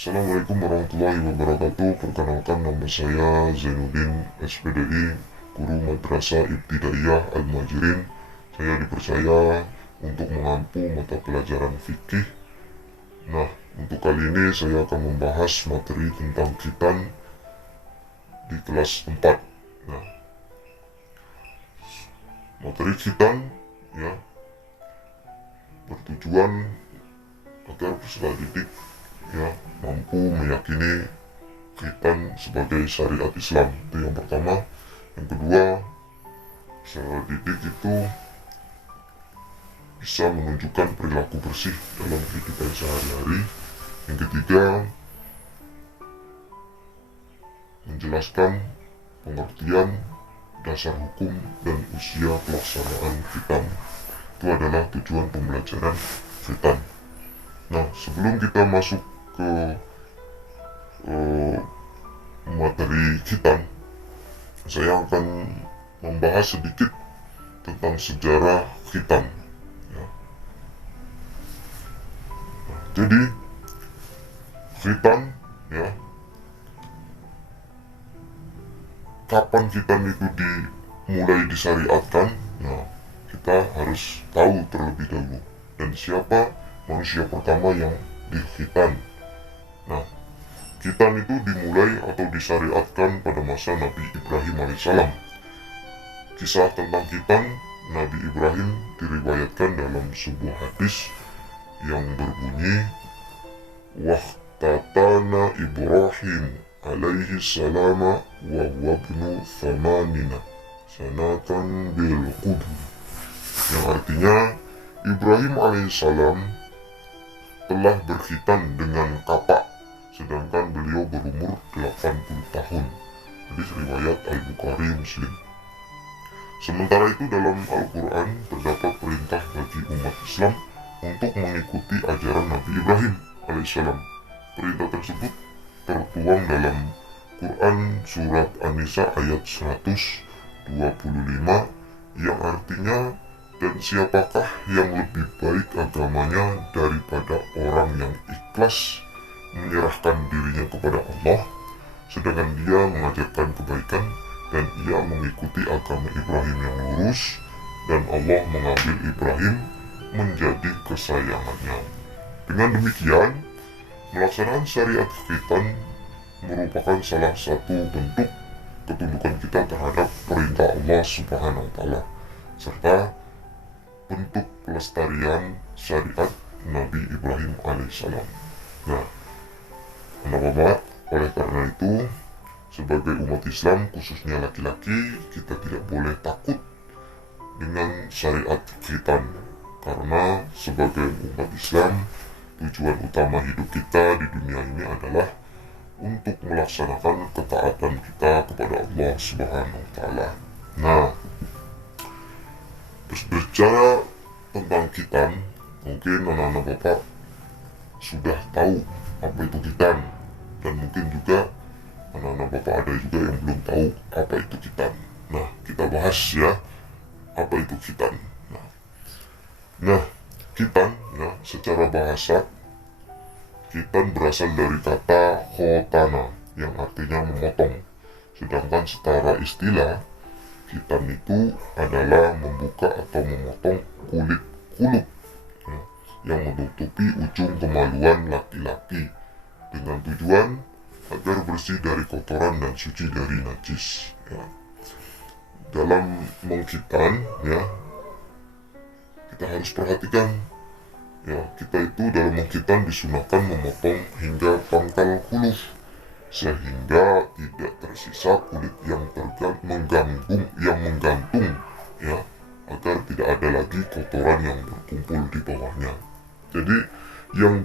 Assalamualaikum warahmatullahi wabarakatuh. Perkenalkan, nama saya Zainuddin SPDI, Guru Madrasah Ibtidaiyah Al-Muhajirin. Saya dipercaya untuk mengampu mata pelajaran fikih. Nah, untuk kali ini saya akan membahas materi tentang khitan di kelas 4. Nah, materi khitan ya bertujuan agar peserta didik mampu meyakini khitan sebagai syariat Islam. Itu yang pertama. Yang kedua, peserta didik itu bisa menunjukkan perilaku bersih dalam kehidupan sehari-hari. Yang ketiga, menjelaskan pengertian dasar hukum dan usia pelaksanaan khitan. Itu adalah tujuan pembelajaran khitan. Nah, sebelum kita masuk ke materi khitan, saya akan membahas sedikit tentang sejarah khitan. Jadi, khitan kapan khitan itu dimulai disyariatkan? Nah, kita harus tahu terlebih dahulu, dan siapa manusia pertama yang dikhitan. Nah, khitan itu dimulai atau disyariatkan pada masa Nabi Ibrahim alaihissalam. Kisah tentang khitan Nabi Ibrahim diriwayatkan dalam sebuah hadis yang berbunyi, wahtatana Ibrahim alaihi salama wa wabnu thamanina sanatan bil qudr, yang artinya Ibrahim alaihissalam telah berkhitan dengan kapak sedangkan beliau berumur 80 tahun. Hadis riwayat Al-Bukhari Muslim. Sementara itu dalam Al-Quran terdapat perintah bagi umat Islam untuk mengikuti ajaran Nabi Ibrahim alaihissalam. Perintah tersebut tertuang dalam Quran Surat An-Nisa ayat 125 yang artinya, dan siapakah yang lebih baik agamanya daripada orang yang ikhlas menyerahkan dirinya kepada Allah, sedangkan dia mengajarkan kebaikan dan ia mengikuti agama Ibrahim yang lurus, dan Allah mengambil Ibrahim menjadi kesayangannya. Dengan demikian, melaksanakan syariat khitan merupakan salah satu bentuk ketundukan kita terhadap perintah Allah Subhanahu wa Ta'ala, serta bentuk pelestarian syariat Nabi Ibrahim alaihissalam. Nah, anak-anak, oleh karena itu, sebagai umat Islam, khususnya laki-laki, kita tidak boleh takut dengan syariat khitan, karena sebagai umat Islam, tujuan utama hidup kita di dunia ini adalah untuk melaksanakan ketaatan kita kepada Allah Subhanahu wa Ta'ala. Nah, berbicara tentang khitan, mungkin anak-anak bapak sudah tahu apa itu khitan, dan mungkin juga anak-anak bapak ada juga yang belum tahu apa itu khitan. Nah, kita bahas ya, apa itu khitan. Nah, khitan secara bahasa, khitan berasal dari kata khotana yang artinya memotong. Sedangkan secara istilah, khitan itu adalah membuka atau memotong kulit kuluk yang menutupi ujung kemaluan laki-laki dengan tujuan agar bersih dari kotoran dan suci dari najis. Dalam mengkhitan kita harus perhatikan kita itu dalam mengkhitan disunahkan memotong hingga pangkal kuluf sehingga tidak tersisa kulit yang menggantung agar tidak ada lagi kotoran yang berkumpul di bawahnya. Jadi yang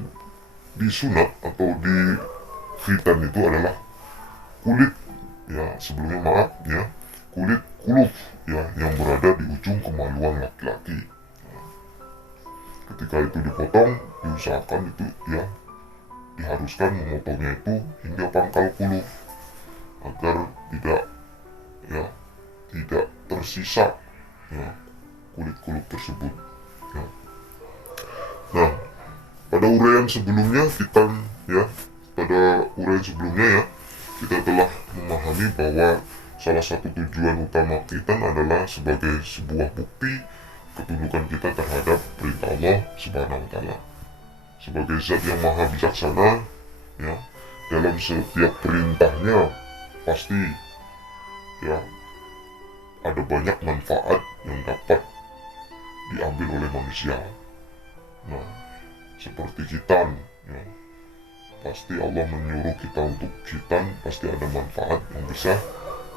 disunat atau di khitan itu adalah kulit sebelumnya kulit kuluf yang berada di ujung kemaluan laki-laki. Ketika itu dipotong, diusahakan itu diharuskan memotongnya itu hingga pangkal kuluf agar tidak tersisa kulit-kulit tersebut. Nah, pada uraian sebelumnya kita pada uraian sebelumnya ya, kita telah memahami bahwa salah satu tujuan utama khitan adalah sebagai sebuah bukti ketundukan kita terhadap perintah Allah Subhanahu wa Ta'ala. Sebagai zat yang maha bijaksana ya, dalam setiap perintahnya pasti ya ada banyak manfaat yang dapat diambil oleh manusia. Nah, seperti khitan ya, pasti Allah menyuruh kita untuk khitan, pasti ada manfaat yang bisa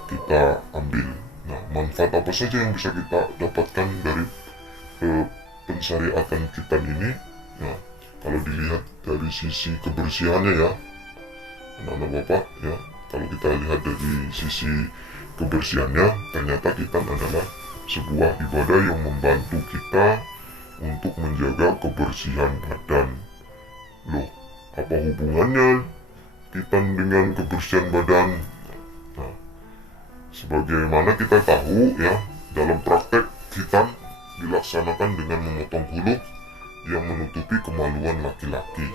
kita ambil. Nah, manfaat apa saja yang bisa kita dapatkan dari pensyariatan khitan ini? Nah, kalau dilihat dari sisi kebersihannya ya, anak-anak bapak ya, kalau kita lihat dari sisi kebersihannya, ternyata khitan adalah sebuah ibadah yang membantu kita untuk menjaga kebersihan badan. Loh, apa hubungannya khitan dengan kebersihan badan? Nah, sebagaimana kita tahu ya, dalam praktek khitan dilaksanakan dengan memotong huluk yang menutupi kemaluan laki-laki.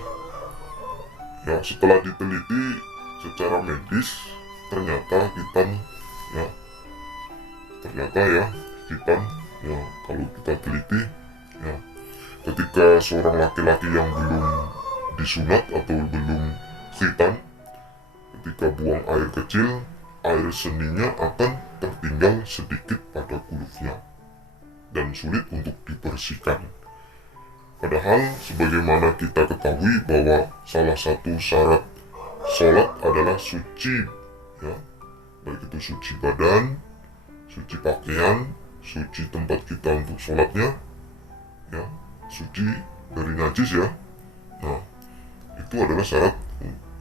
Ya, setelah diteliti secara medis, ternyata khitan ya, kalau kita teliti ya, ketika seorang laki-laki yang belum disunat atau belum khitan, ketika buang air kecil, air seninya akan tertinggal sedikit pada kulitnya dan sulit untuk dibersihkan. Padahal sebagaimana kita ketahui bahwa salah satu syarat sholat adalah suci ya, baik itu suci badan, suci pakaian, suci tempat kita untuk sholatnya ya, suci dari najis ya. Nah, itu adalah syarat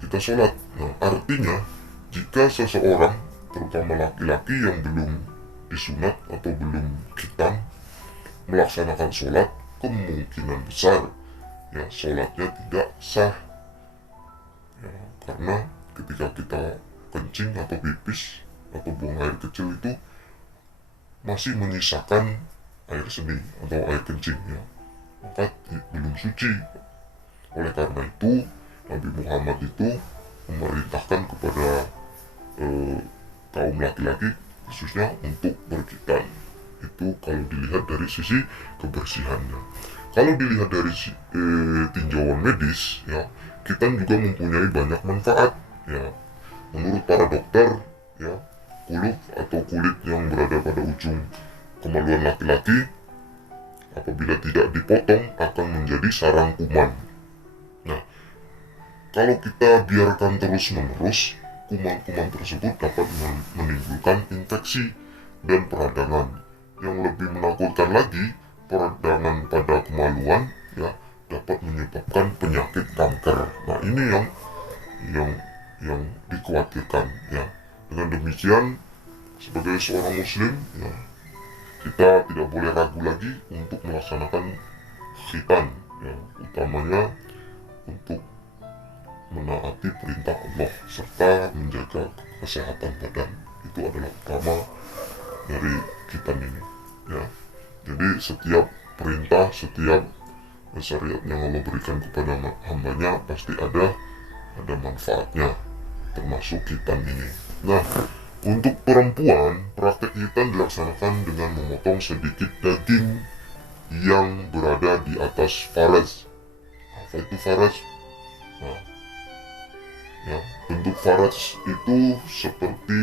kita sholat. Nah, artinya jika seseorang, terutama laki-laki yang belum disunat atau belum khitan, melaksanakan sholat, kemungkinan besar ya sholatnya tidak sah ya, karena ketika kita kencing atau pipis atau buang air kecil itu masih menyisakan air seni atau air kencing ya, maka belum suci. Oleh karena itu Nabi Muhammad itu memerintahkan kepada kaum laki-laki khususnya untuk berkhitan. Itu kalau dilihat dari sisi kebersihannya. Kalau dilihat dari tinjauan medis ya, khitan juga mempunyai banyak manfaat ya. Menurut para dokter ya, kulit yang berada pada ujung kemaluan laki-laki apabila tidak dipotong akan menjadi sarang kuman. Nah, kalau kita biarkan terus-menerus, kuman-kuman tersebut dapat menimbulkan infeksi dan peradangan. Yang lebih menakutkan lagi, peradangan pada kemaluan ya dapat menyebabkan penyakit kanker. Nah, ini yang dikhawatirkan ya. Dengan demikian, sebagai seorang muslim ya, kita tidak boleh ragu lagi untuk melaksanakan khitan ya, utamanya untuk menaati perintah Allah serta menjaga kesehatan badan. Itu adalah utama dari khitan ini ya. Jadi setiap perintah, setiap syariat yang Allah berikan kepada hambanya pasti ada manfaatnya, termasuk khitan ini. Nah, untuk perempuan, praktek khitan dilaksanakan dengan memotong sedikit daging yang berada di atas faras. Apa itu faras? Nah, ya, bentuk faras itu seperti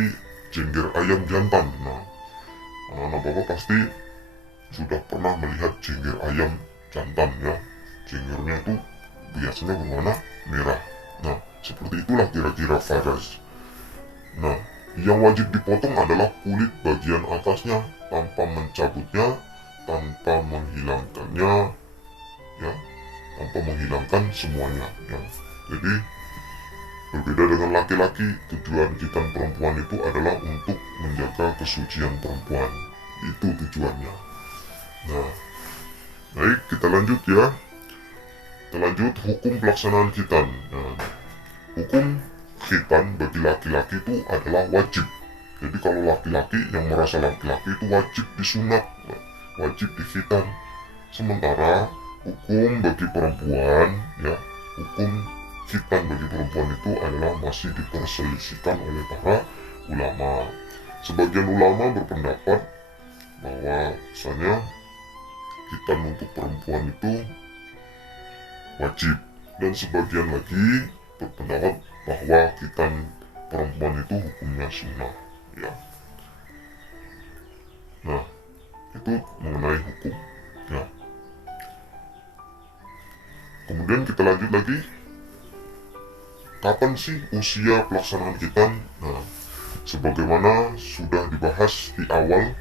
jengger ayam jantan. Nah, anak-anak bapak pasti sudah pernah melihat jengger ayam jantan ya. Jenggernya itu biasanya berwarna merah. Nah, seperti itulah kira-kira faras. Nah, yang wajib dipotong adalah kulit bagian atasnya tanpa mencabutnya, tanpa menghilangkannya ya, tanpa menghilangkan semuanya ya. Jadi berbeda dengan laki-laki, tujuan khitan perempuan itu adalah untuk menjaga kesucian perempuan. Itu tujuannya. Nah, baik, kita lanjut ya. Kita lanjut hukum pelaksanaan khitan. Nah, hukum khitan bagi laki-laki itu adalah wajib. Jadi kalau laki-laki yang merasa laki-laki itu wajib disunat, wajib dikhitan. Sementara hukum bagi perempuan ya, hukum khitan bagi perempuan itu adalah masih diperselisihkan oleh para ulama. Sebagian ulama berpendapat bahwa misalnya khitan untuk perempuan itu wajib, dan sebagian lagi berpendapat bahwa khitan perempuan itu hukumnya sunnah, ya. Nah, itu mengenai hukum, ya. Kemudian kita lanjut lagi, kapan sih usia pelaksanaan khitan? Nah, sebagaimana sudah dibahas di awal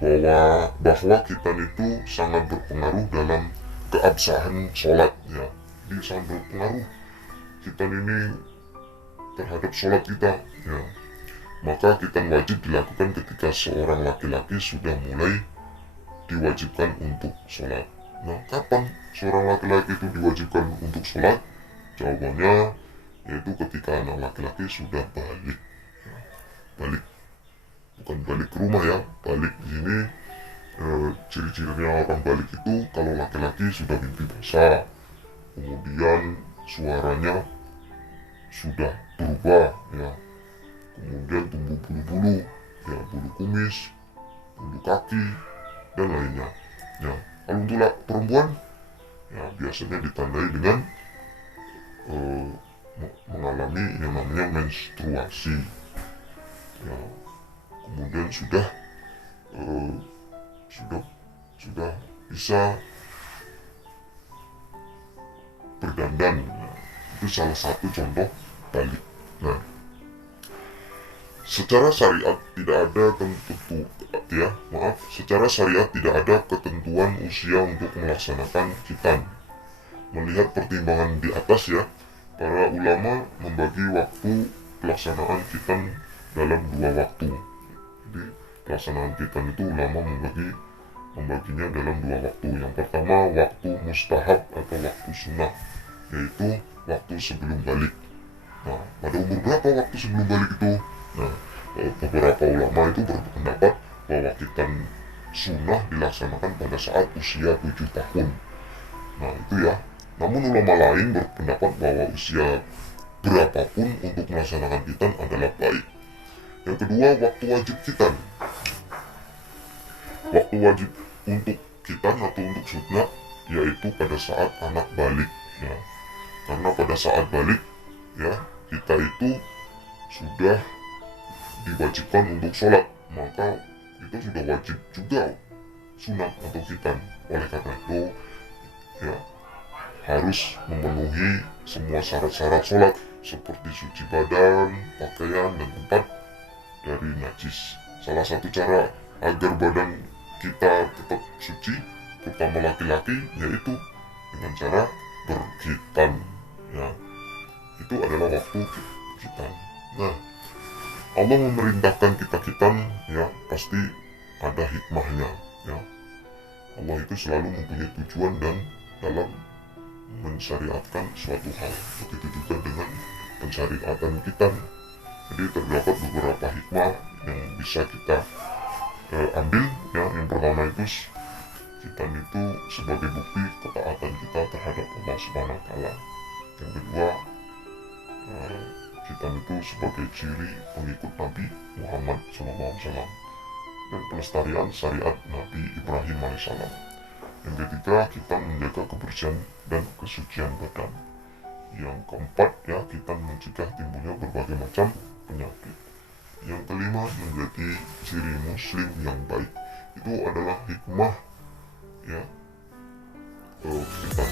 bahwa khitan itu sangat berpengaruh dalam keabsahan sholat, ya. Jadi sangat berpengaruh khitan ini terhadap sholat kita, ya. Maka khitan wajib dilakukan ketika seorang laki-laki sudah mulai diwajibkan untuk sholat. Nah, kapan seorang laki-laki itu diwajibkan untuk sholat? Jawabannya yaitu ketika anak laki-laki sudah balik. Balik, bukan balik ke rumah, ya. Balik di sini ciri-cirinya orang balik itu kalau laki-laki sudah mimpi basah, kemudian suaranya sudah berubah, ya. Kemudian tumbuh bulu-bulu, ya, bulu kumis, bulu kaki, dan lainnya, ya. Kalau untuk perempuan, ya, biasanya ditandai dengan mengalami yang namanya menstruasi, ya. Kemudian sudah bisa berdandan, ya. Itu salah satu contoh balik. Nah, secara syariat tidak ada tidak ada ketentuan usia untuk melaksanakan khitan. Melihat pertimbangan di atas, ya, para ulama membagi waktu pelaksanaan khitan dalam 2 waktu. Jadi pelaksanaan khitan itu ulama membaginya dalam 2 waktu. Yang pertama waktu mustahab atau waktu sunnah, yaitu waktu sebelum balik. Nah, pada umur berapa waktu sebelum balik itu? Nah, beberapa ulama itu berpendapat bahwa khitan sunnah dilaksanakan pada saat usia 7 tahun. Nah, itu, ya. Namun ulama lain berpendapat bahwa usia berapapun untuk melaksanakan khitan adalah baik. Yang kedua, waktu wajib khitan. Waktu wajib untuk khitan atau untuk sunat yaitu pada saat anak balik, ya. Karena pada saat balik, ya, kita itu sudah diwajibkan untuk sholat, maka itu sudah wajib juga sunat atau khitan. Oleh karena itu, ya, harus memenuhi semua syarat-syarat sholat seperti suci badan, pakaian, dan tempat dari najis. Salah satu cara agar badan kita tetap suci, terutama laki-laki, yaitu dengan cara berkhitan, ya. Itu adalah waktu khitan. Nah, Allah memerintahkan kita khitan, ya, pasti ada hikmahnya, ya. Allah itu selalu mempunyai tujuan dan dalam mensyariatkan suatu hal. Begitu juga dengan pensyariatan khitan. Jadi terdapat beberapa hikmah yang bisa kita ambil, ya. Yang pertama itu khitan itu sebagai bukti ketaatan kita terhadap Allah Subhanahu wa Ta'ala. Yang kedua, khitan itu sebagai ciri pengikut Nabi Muhammad SAW dan pelestarian syariat Nabi Ibrahim AS. Yang ketiga, kita menjaga kebersihan dan kesucian badan. Yang keempat, ya, kita mencegah timbulnya berbagai macam penyakit. Yang kelima, menjadi ciri muslim yang baik. Itu adalah hikmah, ya, khitan.